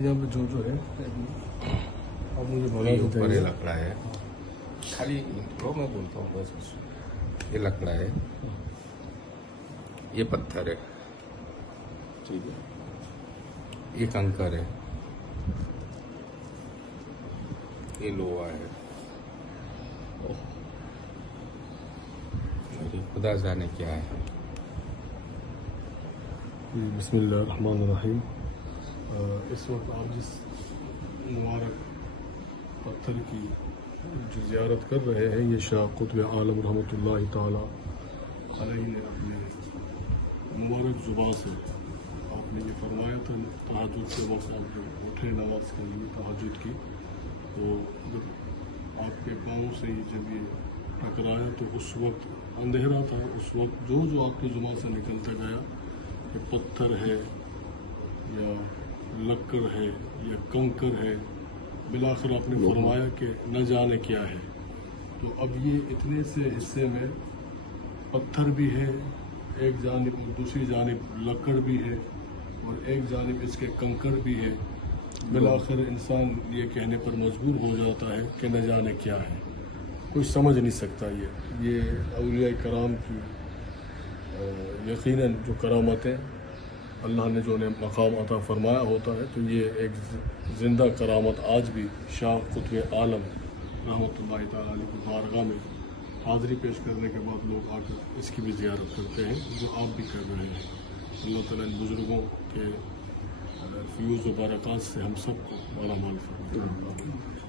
यहाँ पे जो है अब मुझे भगा देता ऊपर है। ये लकड़ा है, खाली इंट्रो में बोलता हूँ बस। ये लकड़ा है, ये पत्थर है, ठीक है, ये कंकर है, ये लोहा है। और ये खुदा जाने क्या है। बिस्मिल्लाहिर्रहमानिर्रहीम। इस वक्त आप जिस मुबारक पत्थर की जो ज़ियारत कर रहे हैं, ये शाह कुतुब आलम रहमतुल्लाहि ताला अलैहि ने अपने मुबारक ज़ुबान से आपने ये फरमाया था तहज्जुद के वक्त आप जो उठे नमाज के लिए तहज्जुद की, तो जब आपके पाँव से जब ये टकराया तो उस वक्त अंधेरा था। उस वक्त जो जो आपकी ज़ुबान से निकलता गया कि पत्थर है या लक्कड़ है या कंकर है, बिलाखिर आपने फरमाया कि न जाने क्या है। तो अब ये इतने से हिस्से में पत्थर भी है एक जानिब और दूसरी जानिब लक्कड़ भी है और एक जानिब इसके कंकड़ भी है। बिलाखिर इंसान ये कहने पर मजबूर हो जाता है कि न जाने क्या है, कोई समझ नहीं सकता। ये औलिया कराम की यकीनन जो करामतें अल्लाह ने जो मकाम अता फरमाया होता है, तो ये एक ज़िंदा करामत आज भी शाह कुतुब आलम रहमतुल्लाहि ताला अलैहि की बारगाह में हाज़िरी पेश करने के बाद लोग आकर इसकी भी ज़ियारत करते हैं, जो आप भी कर रहे हैं। अल्लाह ताला इन बुज़ुर्गों के फ्यूज़ व बरक़ात से हम सबको माला माल फरमाए।